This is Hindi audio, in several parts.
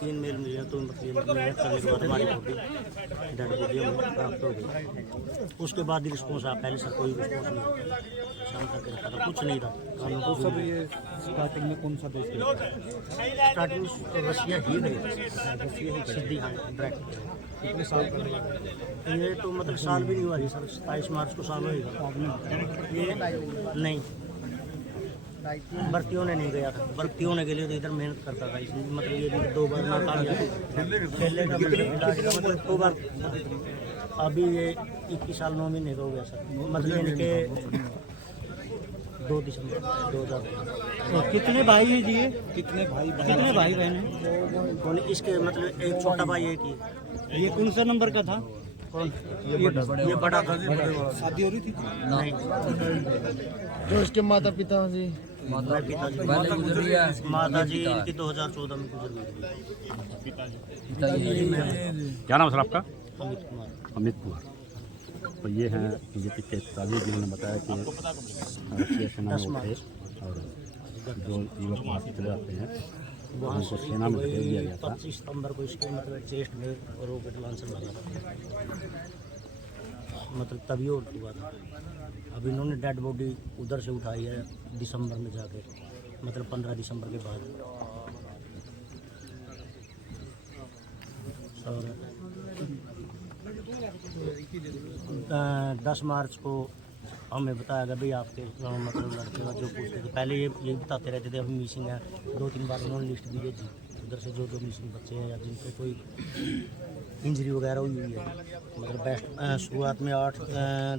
3 मेल मिले तो मतलब मेहनत करने के बाद हमारी बॉडी डेड बॉडी हमें प्राप्त हो गई। उसके बाद ही रिस्पॉन्स आया, पहले सर कोई रिस्पॉन्स नहीं, शाम तक रखा था, कुछ नहीं था। तो सर ये स्टार्टिंग में कौन सा देश गया था? स्टार्टिंग में रशिया ही गई सीधी, हाँ डायरेक्ट। कितने साल पहले? ये तो मतलब साल भी नहीं हुआ सर, 27 मार्च को साल होगा ये। नहीं, भर्तियों ने नहीं गया था, भर्तियों ने के लिए तो इधर मेहनत करता था, इसलिए मतलब ये भी 2 बार नाकामयाब खेलने का मतलब 2 बार। अभी ये 21 साल 9 महीने का हो गया सर, मतलब इनके 2 दिसंबर 2000। कितने भाई हैं जी? कितने भाई बहन हैं? इसके मतलब एक छोटा भाई है कि ये कौन सा नंबर का था? कौन? ये बड़ा था। शादी हो रही थी? नहीं, जो इसके माता पिता जी? माता जी इनकी 2014 में गुजर गई। क्या नाम है सर आपका? अमित कुमार। अमित कुमार। तो ये हैं बीजेपी के ताजी, जिन्होंने बताया कि रशिया सेना में वो थे और जो युवक वहाँ से चले जाते हैं वहाँ उनको सेना में भेज दिया गया था। 25 सितंबर को इसके मतलब चेस्ट में रॉकेट लॉन्चर लगा था, मतलब तभी और हुआ था। अब इन्होंने डेड बॉडी उधर से उठाई है दिसंबर में जाके, मतलब 15 दिसंबर के बाद। और 10 मार्च को हमें बताया गया भाई आपके मतलब लड़के का जो पूछते थे, पहले ये बताते रहते थे अभी मिसिंग है। 2-3 बार उन्होंने लिस्ट भी भेजी उधर से, जो मिसिंग बच्चे हैं या जिनको कोई इंजरी वगैरह हुई है। मतलब बेस्ट शुरुआत में 8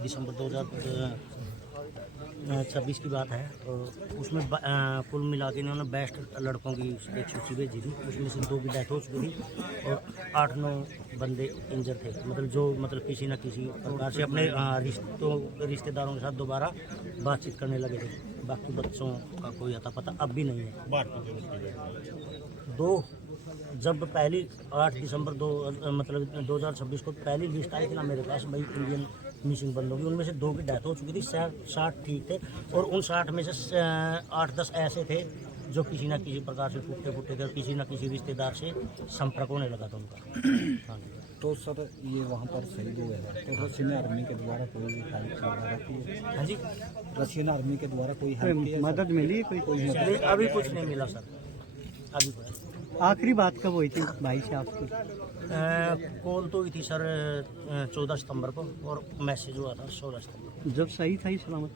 दिसंबर 2026 की बात है, तो उसमें कुल मिला के इन्होंने बेस्ट लड़कों की एक सूची भेजी थी, उसमें से 2 की डेथ हो चुकी थी और 8-9 बंदे इंजर थे, मतलब जो मतलब किसी न किसी प्रकार से अपने रिश्तेदारों के साथ दोबारा बातचीत करने लगे थे। बाकी बच्चों का कोई अता पता अब भी नहीं है। जब पहली 8 दिसंबर 2026 को पहली लिस्ट आई थी ना मेरे पास भाई इंडियन मिसिंग बंदों की, उनमें से 2 की डेथ हो चुकी थी, 60 ठीक थे और उन 60 में से 8-10 ऐसे थे जो किसी न किसी प्रकार से टूटे फूटे थे और किसी न किसी रिश्तेदार से संपर्क होने लगा था उनका। हाँ। तो सर ये वहाँ पर शहीद हुए हैं, तो रशियन आर्मी के द्वारा कोई हेल्प वगैरह की? हाँ जी, रशियन आर्मी के द्वारा कोई हेल्प की? मदद मिली है कोई? अभी कुछ नहीं मिला सर, अभी कुछ। आखिरी बात कब हुई थी भाई से आपकी? कॉल तो हुई थी सर 14 सितंबर को और मैसेज हुआ था 16 सितंबर जब सही था ही सलामत।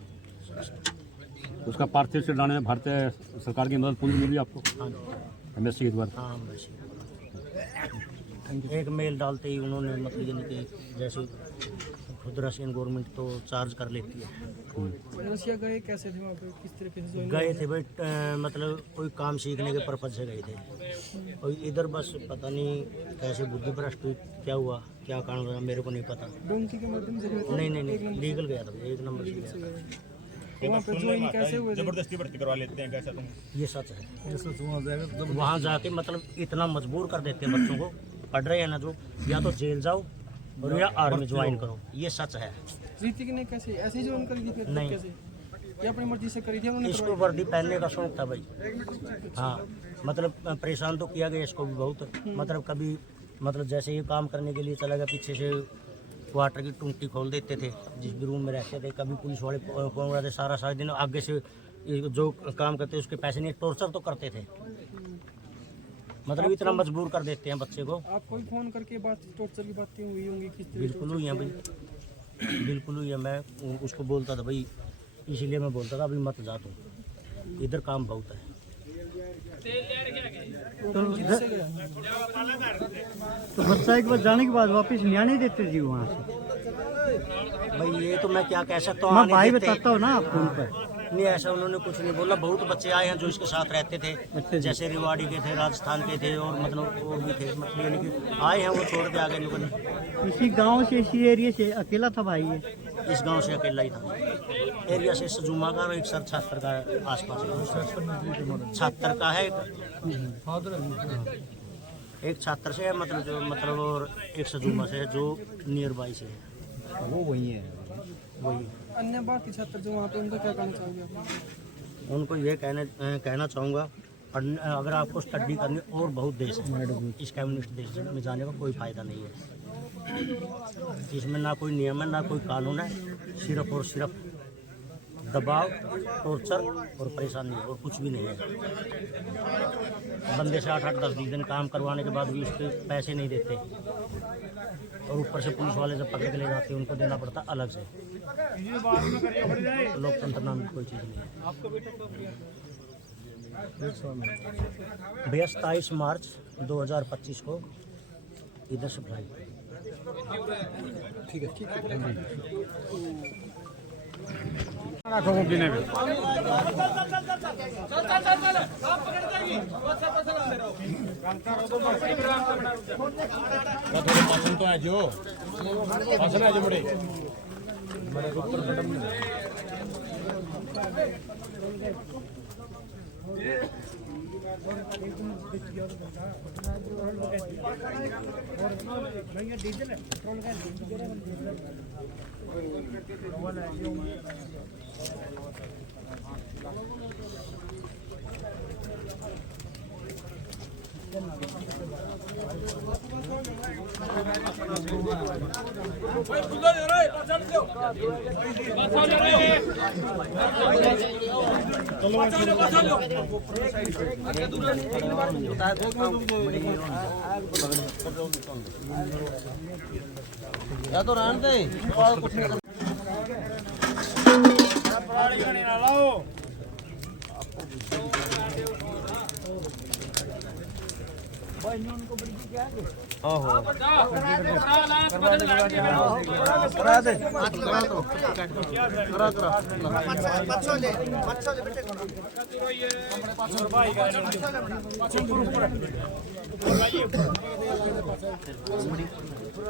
उसका पार्थिव शरीर लाने में भारतीय सरकार की मदद पूरी मिली आपको? हाँ एमएससी के द्वारा? हाँ, एक मेल डालते ही उन्होंने मतलब यानी कि जैसे खुद रशियन गवर्नमेंट तो चार्ज कर लेती है। रशिया गए कैसे थे वहाँ पे, किस तरीके से गए थे भाई मतलब कोई काम सीखने के पर्पज से गए थे और इधर बस पता नहीं कैसे बुद्धि भ्रष्ट हुई, क्या हुआ क्या कारण हुआ मेरे को नहीं पता। डोंकी के माध्यम से गए थे? नहीं लीगल गया था, 1 नंबर से गया था। वहाँ पे ज्वाइन कैसे हुए थे? जबरदस्ती भर्ती करवा लेते हैं कैसा? तुम ये सच है, वहाँ जाके मतलब इतना मजबूर कर देते हैं बच्चों को, पढ़ रहे हैं ना जो, या तो जेल जाओ और या आर्मी ज्वाइन करो, ये सच है। ऋतिक ने कैसे ऐसे ही ज्वाइन करी थी? नहीं, कैसे ये अपनी मर्जी से करी थी उन्होंने? इसको वर्दी पहनने का शौक था भाई। हाँ, मतलब परेशान तो किया गया इसको भी बहुत, मतलब कभी मतलब जैसे ये काम करने के लिए चला गया, पीछे से क्वार्टर की टूंटी खोल देते थे जिस भी रूम में रहते थे, कभी पुलिस वाले पहुँच रहे थे, सारा दिन आगे से जो काम करते उसके पैसे नहीं, टॉर्चर तो करते थे, मतलब इतना मजबूर कर देते हैं बच्चे को। आपको भी फोन करके बात टॉर्चर की बातें हुई होंगी किस तरीके? बिल्कुल हुई है भाई, बिल्कुल हुई है। मैं उसको बोलता था भाई, इसीलिए मैं बोलता था अभी मत जा तू, इधर काम बहुत है। तो बच्चा एक बार जाने के बाद वापस नहीं आने देते जी वहाँ से? भाई ये तो मैं क्या कह सकता मैं हूँ, भाई बताता हूँ ना आपको उन पर। नहीं ऐसा उन्होंने कुछ नहीं बोला। बहुत बच्चे आए हैं जो इसके साथ रहते थे, जैसे रेवाड़ी के थे, राजस्थान के थे और मतलब और भी थे, मतलब यानी कि आए हैं वो छोड़ के आगे निकले। इसी गांव से इसी एरिया से अकेला था भाई ये? इस गांव से अकेला ही था, एरिया से सजूमा का और एक सर छात्र का आसपास छात्र का है, एक छात्र से है मतलब जो मतलब और एक सजूमा से है जो नियर बाई से है, वो वही है वही। अन्य बाकी छात्र जो वहाँ पे उनका क्या कहना चाहोगे आप? उनको ये कहना चाहूँगा अगर आपको स्टडी करनी और बहुत देश है, इस कम्युनिस्ट देश में जाने का कोई फ़ायदा नहीं है। इसमें ना कोई नियम है, ना कोई कानून है, सिर्फ और सिर्फ दबाव, टॉर्चर और परेशानी, और कुछ भी नहीं है। बंदे से 8-8, 10-20 दिन काम करवाने के बाद भी उसके पैसे नहीं देते, और ऊपर से पुलिस वाले जब पकड़ के ले जाते हैं उनको देना पड़ता अलग से। लोकतंत्र नाम की कोई चीज़ नहीं है। भैया 27 मार्च 2025 को इधर से फ्लाइट। ठीक है। या तो रहने दे और कुछ नहीं।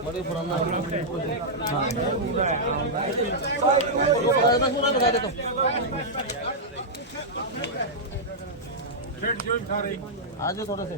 बड़ी पुराना बता दे तो आज थोड़े से